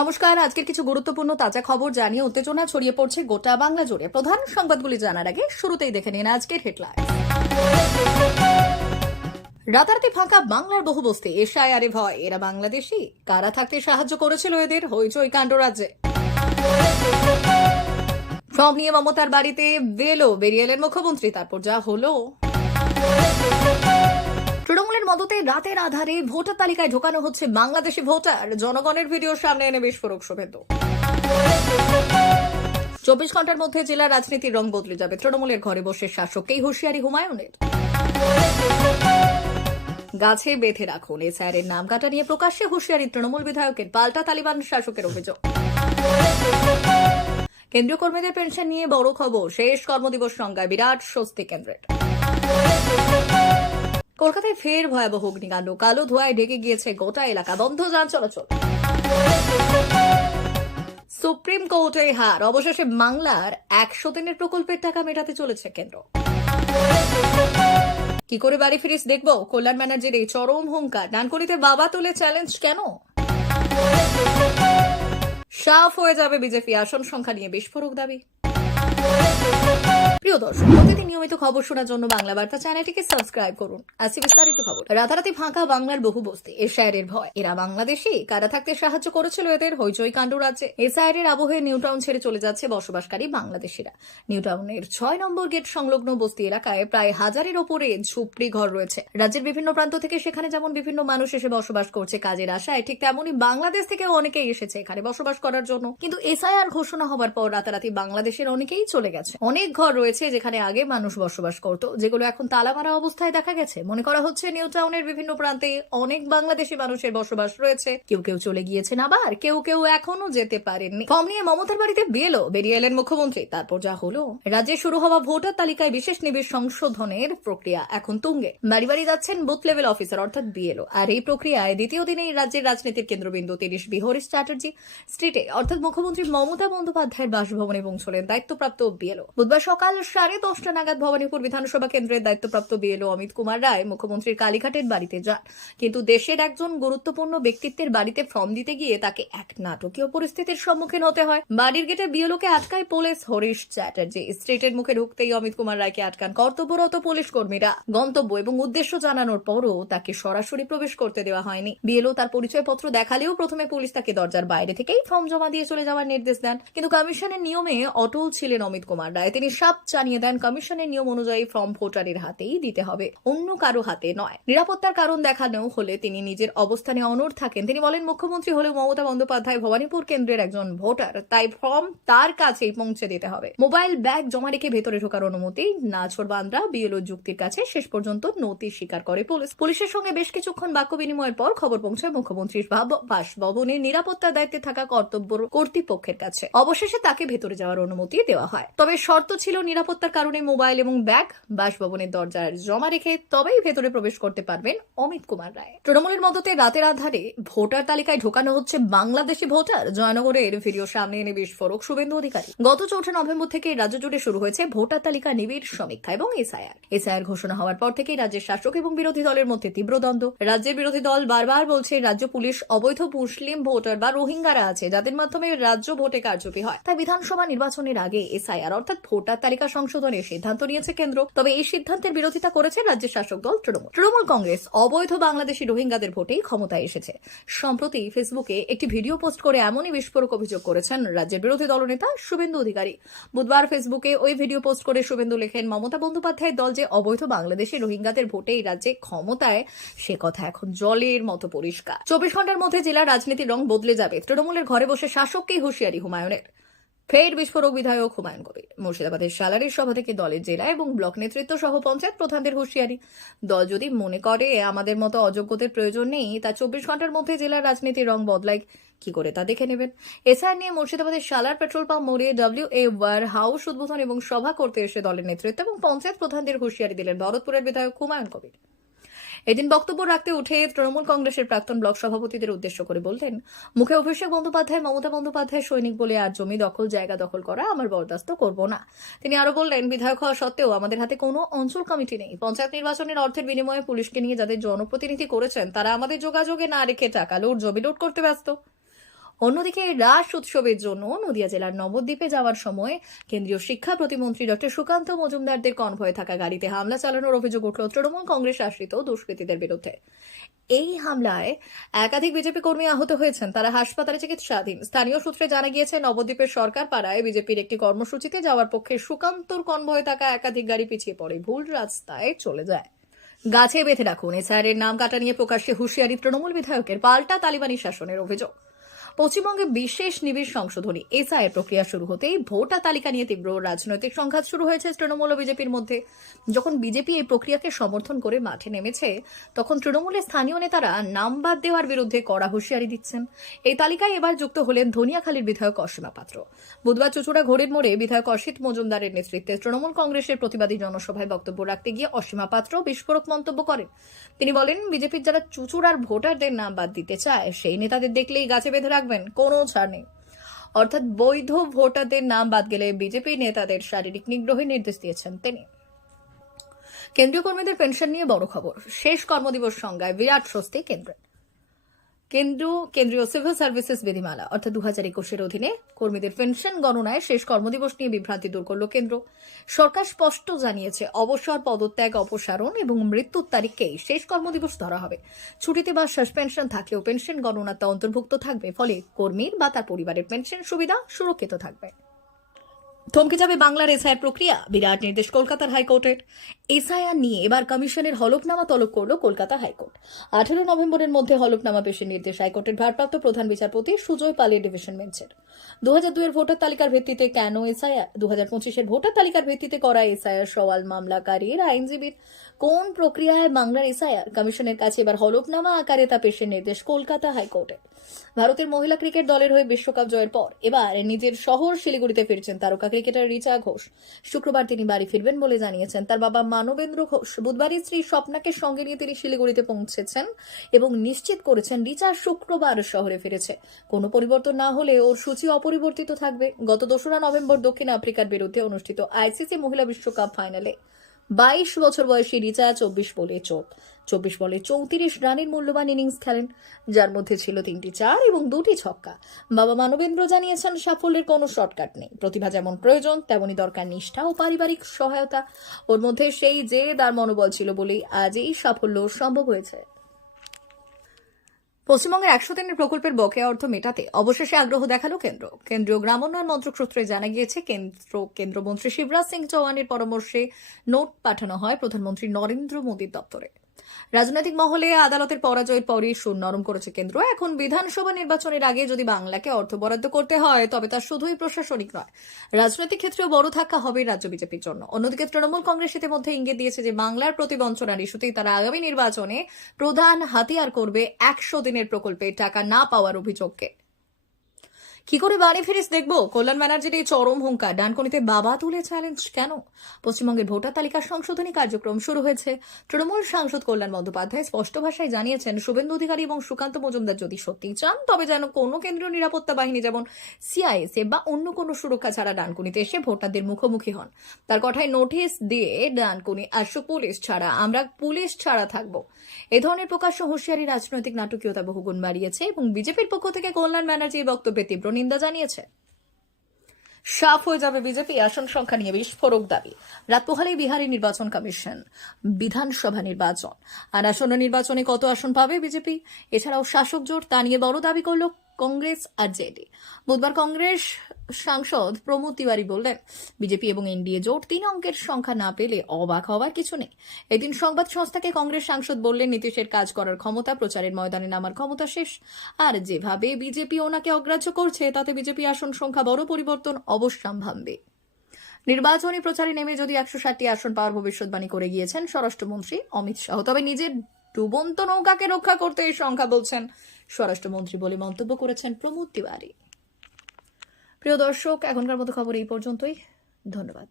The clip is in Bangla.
নমস্কার। আজকের কিছু গুরুত্বপূর্ণ তাজা খবর জানিয়ে উত্তেজনা ছড়িয়ে পড়ছে গোটা বাংলা জুড়ে। প্রধান সংবাদগুলি জানার আগে শুরুতেই দেখে নিন আজকের হেডলাইন। রাতারাতি ফাঁকা বাংলার বহু বস্তি, এসআইআরে ভয়, এরা বাংলাদেশি, কারা থাকতে সাহায্য করেছিল এদের, হইচই কাণ্ড রাজ্যে। ফর্ম নিয়ে মমতার বাড়িতে বেরিয়ে এলেন মুখ্যমন্ত্রী, তারপর যা হলো। তৃণমূলের মদতে রাতের আধারে ভোটার তালিকায় ঢোকানো হচ্ছে বাংলাদেশি ভোটার, জনগণের ভিডিওর সামনে এনে বিস্ফোরক শুভেন্দু। 24 ঘন্টার মধ্যে জেলার রাজনীতির রং বদলে যাবে, তৃণমূলের ঘরে বসে শাসককেই হুঁশিয়ারি হুমায়ুনের। গাছে বেঁধে রাখুন, এসআইআরের নাম কাটা নিয়ে প্রকাশ্যে হুঁশিয়ারি তৃণমূল বিধায়কের, পাল্টা তালিবান শাসকের অভিযোগ। কেন্দ্রীয় কর্মীদের পেনশন নিয়ে বড় খবর, শেষ কর্মদিবস সংজ্ঞায় বিরাট স্বস্তি কেন্দ্রের। কলকাতায় ফের ভয়াবহ অগ্নিকাণ্ড, কালো ধোঁয়ায় ঢেকে গিয়েছে গোটা এলাকা, বন্ধ যান চলাচল। সুপ্রিম কোর্টে হার, অবশেষে বাংলার 100 দিনের প্রকল্পের টাকা মেটাতে চলেছে কেন্দ্র। কি করে বাড়ি ফিরিস দেখবো, কল্যাণ ব্যানার্জির এই চরম হুঙ্কার, ডানকুনিতে বাবা তুলে চ্যালেঞ্জ কেন? সাফ হয়ে যাবে বিজেপি, আসন সংখ্যা নিয়ে বিস্ফোরক দাবি। প্রিয় দর্শক, প্রতিদিন নিয়মিত খবর শোনার জন্য বাংলা বার্তা চ্যানেলটিকে সাবস্ক্রাইব করুন। আসছে বিস্তারিত খবর। রাতারাতি ফাঁকা বাংলার বহু বস্তি, এসআইআরের ভয়, এরা বাংলাদেশি, কারা থাকতে সাহায্য করেছিল এদের, হইচই কাণ্ড রাজ্যে। এসআইআরের আবহে নিউ টাউন ছেড়ে চলে যাচ্ছে বসবাসকারী বাংলাদেশিরা। নিউ টাউনের 6 নম্বর গেট সংলগ্ন বস্তি এলাকায় প্রায় 1000-এর ওপরে ঝুপড়ি ঘর রয়েছে। রাজ্যের বিভিন্ন প্রান্ত থেকে সেখানে যেমন বিভিন্ন মানুষ এসে বসবাস করছে কাজের আশায়, ঠিক তেমনই বাংলাদেশ থেকেও অনেকেই এসেছে এখানে বসবাস করার জন্য। কিন্তু এসআইআর ঘোষণা হওয়ার পর রাতারাতি বাংলাদেশের অনেকেই চলে গেছে। অনেক ঘর রয়েছে যেখানে আগে মানুষ বসবাস করত, যেগুলো এখন তালা মারা অবস্থায় দেখা গেছে। মনে করা হচ্ছে নিউ টাউনের বিভিন্ন প্রান্তে অনেক বাংলাদেশি মানুষের বসবাস রয়েছে। কেউ কেউ চলে গিয়েছেন, আবার কেউ কেউ এখনো যেতে পারেননি। ফর্ম নিয়ে মমতার বাড়িতে বেরিয়ে এলেন মুখ্যমন্ত্রী, তারপর যা হলো। রাজ্যে শুরু হওয়া ভোটার তালিকায় বিশেষ নিবিড় সংশোধনের প্রক্রিয়া এখন তুঙ্গে। বাড়ি বাড়ি যাচ্ছেন বুথ লেভেল অফিসার অর্থাৎ বিএলও। আর এই প্রক্রিয়ায় দ্বিতীয় দিনেই রাজ্যের রাজনীতির কেন্দ্রবিন্দু 30 বিহারী চ্যাটার্জি স্ট্রিটে অর্থাৎ মুখ্যমন্ত্রী মমতা বন্দ্যোপাধ্যায়ের বাসভবনে পৌঁছলেন দায়িত্বপ্রাপ্ত বিএলও। বুধবার সকাল 10:30 নাগাদ ভবানীপুর বিধানসভা কেন্দ্রের দায়িত্বপ্রাপ্ত বিএলও অমিত কুমার রায় মুখ্যমন্ত্রীর কালীঘাটের বাড়িতে যান। কিন্তু দেশের একজন গুরুত্বপূর্ণ ব্যক্তিত্বের বাড়িতে ফর্ম দিতে গিয়ে তাকে এক নাটকীয় পরিস্থিতির সম্মুখীন হতে হয়। বাড়ির গেটে বিএলওকে আটকায় পুলিশ। হরিশ চ্যাটার্জি স্ট্রিটের মুখে ঢুকতেই অমিত কুমার রায়কে আটকান কর্তব্যরত পুলিশ কর্মীরা। গন্তব্য এবং উদ্দেশ্য জানানোর পরও তাকে সরাসরি প্রবেশ করতে দেওয়া হয়নি। বিএলও তার পরিচয়পত্র দেখালেও প্রথমে পুলিশ তাকে দরজার বাইরে থেকেই ফর্ম জমা দিয়ে চলে যাওয়ার নির্দেশ দেন। কিন্তু কমিশনের নিয়মে অটল ছিলেন অমিত কুমার রায়। তিনি সাপ জানিয়ে দেন কমিশনের নিয়ম অনুযায়ী ফর্ম ভোটারের হাতেই দিতে হবে, অন্য কারো হাতে নয়। নিরাপত্তার কারণ দেখানো হলে তিনি নিজের অবস্থানে অনড় থাকেন। তিনি বলেন, মুখ্যমন্ত্রী হলেও মমতা বন্দ্যোপাধ্যায় ভবানীপুর কেন্দ্রের একজন ভোটার, তাই ফর্ম তার কাছেই পৌঁছে দিতে হবে। মোবাইল ব্যাগ জমা রেখে ভেতরে ঢোকার অনুমতি নাছোড়বান্দা বিএলও যুক্তির কাছে শেষ পর্যন্ত নতি স্বীকার করে পুলিশ। পুলিশের সঙ্গে বেশ কিছুক্ষণ বাক্য বিনিময়ের পর খবর পৌঁছায় মুখ্যমন্ত্রীর বাসভবনের নিরাপত্তার দায়িত্বে থাকা কর্তৃপক্ষের কাছে। অবশেষে তাকে ভেতরে যাওয়ার অনুমতি দেওয়া হয়। তবে শর্ত ছিল নিরাপত্তার কারণে মোবাইল এবং ব্যাগ বাসভবনের দরজার জমা রেখে তবেই ভেতরে প্রবেশ করতে পারবেন অমিত কুমার রায়। তৃণমূলের মদতে রাতের আধারে ভোটার তালিকায় ঢোকানো হচ্ছে বাংলাদেশি ভোটার, জয়নগরের ভিডিও সামনে এনে বিস্ফোরক শুভেন্দু অধিকারী। গত 4 নভেম্বর থেকে রাজ্য জুড়ে শুরু হয়েছে ভোটার তালিকা নিবিড় সমীক্ষা এবং এসআইআর ঘোষণা হওয়ার পর থেকেই রাজ্যের শাসক এবং বিরোধী দলের মধ্যে তীব্র দ্বন্দ্ব। রাজ্যের বিরোধী দল বারবার বলছে রাজ্য পুলিশ অবৈধ মুসলিম ভোটার বা রোহিঙ্গারা আছে, যাদের মাধ্যমে রাজ্য ভোটে কারচুপি হয়। তাই বিধানসভা নির্বাচনের আগে এসআইআর অর্থাৎ ভোটার তালিকা সংশোধনের সিদ্ধান্ত নিয়েছে কেন্দ্র। তবে এই সিদ্ধান্তের বিরোধিতা করেছে রাজ্যের শাসক দল তৃণমূল কংগ্রেস। অবৈধ বাংলাদেশি রোহিঙ্গাদের ভোটেই ক্ষমতায় এসেছে। সম্প্রতি ফেসবুকে একটি ভিডিও পোস্ট করে এমনই বিস্ফোরক অভিযোগ করেছেন রাজ্যের বিরোধী দলনেতা শুভেন্দু অধিকারী। বুধবার ফেসবুকে ওই ভিডিও পোস্ট করে শুভেন্দু লেখেন, মমতা বন্দ্যোপাধ্যায়ের দল যে অবৈধ বাংলাদেশি রোহিঙ্গাদের ভোটে এই রাজ্যে ক্ষমতায়, সে কথা এখন জলের মতো পরিষ্কার। 24 ঘন্টার মধ্যে জেলার রাজনীতির রং বদলে যাবে, তৃণমূলের ঘরে বসে শাসককেই হুঁশিয়ারি হুমায়ুনের। ফের বিস্ফোরক বিধায়ক হুমায়ুন কবির। মুর্শিদাবাদের সালারের সভা থেকে দলের জেলা এবং ব্লক নেতৃত্ব সহ পঞ্চায়েত প্রধানদের হুঁশিয়ারি। দল যদি মনে করে আমাদের মতো অযোগ্যদের প্রয়োজন নেই, তা 24 ঘন্টার মধ্যে জেলার রাজনীতির রং বদলায় কি করে তা দেখে নেবেন। এসআইআর নিয়ে মুর্শিদাবাদের সালার পেট্রোল পাম্প মোড়ে WA ওয়ার হাউস উদ্বোধন এবং সভা করতে এসে দলের নেতৃত্ব এবং পঞ্চায়েত প্রধানদের হুঁশিয়ারি দিলেন ভরতপুরের বিধায়ক হুমায়ুন কবির। এদিন বক্তব্য রাখতে উঠে তৃণমূল কংগ্রেসের প্রাক্তন ব্লক সভাপতিদের উদ্দেশ্য করে বললেন, মুখে অভিষেক বন্দ্যোপাধ্যায় মমতা বন্দ্যোপাধ্যায় সৈনিক বলে আর জমি দখল জায়গা দখল করা আমার বরদাস্ত করব না। তিনি আরো বললেন, বিধায়ক হওয়া সত্ত্বেও আমাদের হাতে কোনো অঞ্চল কমিটি নেই। পঞ্চায়েত নির্বাচনের অর্থের বিনিময়ে পুলিশকে নিয়ে যাদের জনপ্রতিনিধি করেছেন তারা আমাদের যোগাযোগে না রেখে টাকা লুট জমি লুট করতে ব্যস্ত। অন্যদিকে রাস উৎসবের জন্য নদিয়া জেলার নবদ্বীপে যাওয়ার সময় কেন্দ্রীয় শিক্ষা প্রতিমন্ত্রী ডক্টর সুকান্ত মজুমদারদের কনভয়ে থাকা গাড়িতে হামলা চালানোর অভিযোগ উঠল তৃণমূল কংগ্রেস আশ্রিত দুষ্কৃতীদের বিরুদ্ধে। এই হামলায় একাধিক বিজেপি কর্মী আহত হয়েছেন, তারা হাসপাতালে চিকিৎসাধীন। স্থানীয় সূত্রে জানা গিয়েছে, নবদ্বীপের সরকার পাড়ায় বিজেপির একটি কর্মসূচিতে যাওয়ার পক্ষে সুকান্তর কনভয়ে থাকা একাধিক গাড়ি পিছিয়ে পড়ে ভুল রাস্তায় চলে যায়। গাছে বেঁধে রাখুন এসআইআর নাম কাটা নিয়ে প্রকাশ্যে হুঁশিয়ারি তৃণমূল বিধায়কের, পাল্টা তালিবানি শাসনের অভিযোগ। পশ্চিমবঙ্গে বিশেষ নিবিড় সংশোধনী এসআইআর প্রক্রিয়া শুরু হতেই ভোটার তালিকা নিয়ে তীব্র রাজনৈতিক সংঘাত শুরু হয়েছে তৃণমূল ও বিজেপির মধ্যে। যখন বিজেপি এই প্রক্রিয়াকে সমর্থন করে মাঠে নেমেছে, তখন তৃণমূলের স্থানীয় নেতারা নাম বাদ দেওয়ার বিরুদ্ধে কড়া হুঁশিয়ারি দিচ্ছেন। এই তালিকায় এবার যুক্ত হলেন ধনিয়াখালীর বিধায়ক অসীমা পাত্র। বুধবার চুচুড়া ঘোড়ের মোড়ে বিধায়ক অসিত মজুমদারের নেতৃত্বে তৃণমূল কংগ্রেসের প্রতিবাদী জনসভায় বক্তব্য রাখতে গিয়ে অসীমা পাত্র বিস্ফোরক মন্তব্য করেন। তিনি বলেন, বিজেপির যারা চুচুড়ার ভোটারদের নাম বাদ দিতে চায়, সেই নেতাদের দেখলেই গাছে বেঁধে রাখবেন, কোনো ছাড় নেই। অর্থাৎ বৈধ ভোটারদের নাম বাদ গেলে বিজেপি নেতাদের শারীরিক নিগ্রহের নির্দেশ দিয়েছেন তিনি। কেন্দ্রীয় কর্মীদের পেনশন নিয়ে বড় খবর, শেষ কর্মদিবস সংজ্ঞায় বিরাট স্বস্তি কেন্দ্রের। কেন্দ্রীয় সিভিল সার্ভিসেস বিধিমালা অর্থাৎ 2021-এর অধীনে কর্মীদের পেনশন গণনায় শেষ কর্মদিবস নিয়ে বিভ্রান্তি দূর করল কেন্দ্র। সরকার স্পষ্ট জানিয়েছে, অবসর, পদত্যাগ, অপসারণ এবং মৃত্যুর তারিখকেই শেষ কর্মদিবস ধরা হবে। ছুটিতে বা সাসপেনশন থাকলেও পেনশন গণনাতে অন্তর্ভুক্ত থাকবে, ফলে কর্মীর বা তার পরিবারের পেনশন সুবিধা সুরক্ষিত থাকবে। থমকে যাবে বাংলার এসআইআর প্রক্রিয়া, বিরাট নির্দেশ কলকাতার হাইকোর্টের। এসআইআর নিয়ে এবার কমিশনের হলফনামা তলব করল কলকাতা হাইকোর্ট। 18 নভেম্বরের মধ্যে হলফনামা পেশের নির্দেশ হাইকোর্টের ভারপ্রাপ্ত প্রধান বিচারপতি সুজয় পালের ডিভিশন বেঞ্চের। 2002-এর ভোটার তালিকার ভিত্তিতে কেন এসআইআর, 2025-এর ভোটার তালিকার ভিত্তিতে করা এসআইআর সওয়াল মামলাকারীর আইনজীবীর কোন প্রক্রিয়ায় বাংলার এসআইআর, কমিশনের কাছে এবার হলফনামা আকারে তা পেশের নির্দেশ কলকাতা হাইকোর্টের। ভারতের মহিলা ক্রিকেট দলের হয়ে বিশ্বকাপ জয়ের পর এবার নিজের শহর শিলিগুড়িতে ফিরছেন তারকা ক্রিকেটার রিচা ঘোষ। শুক্রবার তিনি বাড়ি ফিরবেন বলে জানিয়েছেন তার বাবা মানবেন্দ্র ঘোষ। বুধবারই স্ত্রী স্বপ্নাকে সঙ্গে নিয়ে তিনি শিলিগুড়িতে পৌঁছেছেন এবং নিশ্চিত করেছেন রিচা শুক্রবার শহরে ফিরেছে। কোনো পরিবর্তন না হলে ওর সূচি অপরিবর্তিত থাকবে। গত 2 নভেম্বর দক্ষিণ আফ্রিকার বিরুদ্ধে অনুষ্ঠিত আইসিসি মহিলা বিশ্বকাপ ফাইনালে 22 বছর বয়সী রিচা 24 বলে 34 রানের মূল্যবান ইনিংস খেলেন, যার মধ্যে ছিল 3টি 4 এবং 2টি ছক্কা। বাবা মানবেন্দ্র জানিয়েছেন, সাফল্যের কোনো শর্টকাট নেই, প্রতিভা যেমন প্রয়োজন তেমনই দরকার নিষ্ঠা ও পারিবারিক সহায়তা। ওর মধ্যে সেই জেদ আর মনোবল ছিল বলেই আজ এই সাফল্য সম্ভব হয়েছে। পশ্চিমবঙ্গের 100 দিনের প্রকল্পের বকেয়া অর্থ মেটাতে অবশেষে আগ্রহ দেখালো কেন্দ্র। কেন্দ্রীয় গ্রামোন্নয়ন মন্ত্রক সূত্রে জানা গিয়েছে, কেন্দ্রমন্ত্রী শিবরাজ সিং চৌহানের পরামর্শে নোট পাঠানো হয় প্রধানমন্ত্রী নরেন্দ্র মোদীর দপ্তরে। রাজনৈতিক মহলে আদালতের পরাজয়ের পরই সুর নরম করেছে কেন্দ্র। এখন বিধানসভা নির্বাচনের আগে যদি বাংলাকে অর্থ বরাদ্দ করতে হয়, তবে তা শুধুই প্রশাসনিক নয়, রাজনৈতিক ক্ষেত্রেও বড় ধাক্কা হবে রাজ্য বিজেপির জন্য। অন্যদিকে তৃণমূল কংগ্রেস ইতিমধ্যে ইঙ্গিত দিয়েছে যে বাংলার প্রতি বঞ্চনার ইস্যুতেই তারা আগামী নির্বাচনে প্রধান হাতিয়ার করবে 100 দিনের প্রকল্পে টাকা না পাওয়ার অভিযোগকে। কি করে বাড়ি ফিরিস দেখবো, কল্যাণ ব্যানার্জির এই চরম হুঙ্কার। ডানকুনিতে বাবা তুলে চ্যালেঞ্জ কেন? পশ্চিমবঙ্গের ভোটার তালিকার সংশোধনী কার্যক্রম শুরু হয়েছে। তৃণমূল সাংসদ কল্যাণ বন্দ্যোপাধ্যায় স্পষ্ট ভাষায় জানিয়েছেন, শুভেন্দু অধিকারী এবং সুকান্ত মজুমদার যদি সত্যিই চান, তবে যেন কোনো কেন্দ্রীয় নিরাপত্তা বাহিনী যেমন সিআইএসএফ বা অন্য কোনো সুরক্ষা ছাড়া ডানকুনিতে এসে ভোটারদের মুখোমুখি হন। তার কথায় নোটিশ দিয়ে ডানকুনি আসুক পুলিশ ছাড়া, আমরা পুলিশ ছাড়া থাকবো। এ ধরনের প্রকাশ্য হুঁশিয়ারি রাজনৈতিক নাটকীয়তা বহুগুণ বাড়িয়েছে এবং বিজেপির পক্ষ থেকে কল্যাণ ব্যানার্জি বক্তব্যে তীব্র নিন্দা জানিয়েছে। সাফ হয়ে যাবে বিজেপি আসন সংখ্যা নিয়ে বিস্ফোরক দাবি। রাত পোহালেই বিহারে নির্বাচন কমিশন বিধানসভা নির্বাচন আর আসন্ন নির্বাচনে কত আসন পাবে বিজেপি, এছাড়াও শাসক জোট, তা নিয়ে বড় দাবি করল কংগ্রেস আর জেডি। বুধবার কংগ্রেস সাংসদ প্রমোদ তিওয়ারি বললেন, বিজেপি এবং এনডিএ জোট 3 অঙ্কের সংখ্যা না পেলে অবাক হওয়ার কিছু নেই। এদিন সংবাদ সংস্থাকে কংগ্রেস সাংসদ বললেন, নীতিশের কাজ করার ক্ষমতা, প্রচারের ময়দানে নামার ক্ষমতা শেষ। আর যেভাবে বিজেপি ওনাকে অগ্রাহ্য করছে, তাতে বিজেপি আসন সংখ্যা বড় পরিবর্তন অবশ্যম্ভাবী। নির্বাচনী প্রচারে নেমে যদি 160টি আসন পাওয়ার ভবিষ্যৎবাণী করে গিয়েছেন স্বরাষ্ট্রমন্ত্রী অমিত শাহ, তবে নিজের ডুবন্ত নৌকাকে রক্ষা করতে এই সংখ্যা বলছেন স্বরাষ্ট্রমন্ত্রী বলে মন্তব্য করেছেন প্রমোদ তিওয়ারি। প্রিয় দর্শক, এখনকার মতো খবর এই পর্যন্তই। ধন্যবাদ।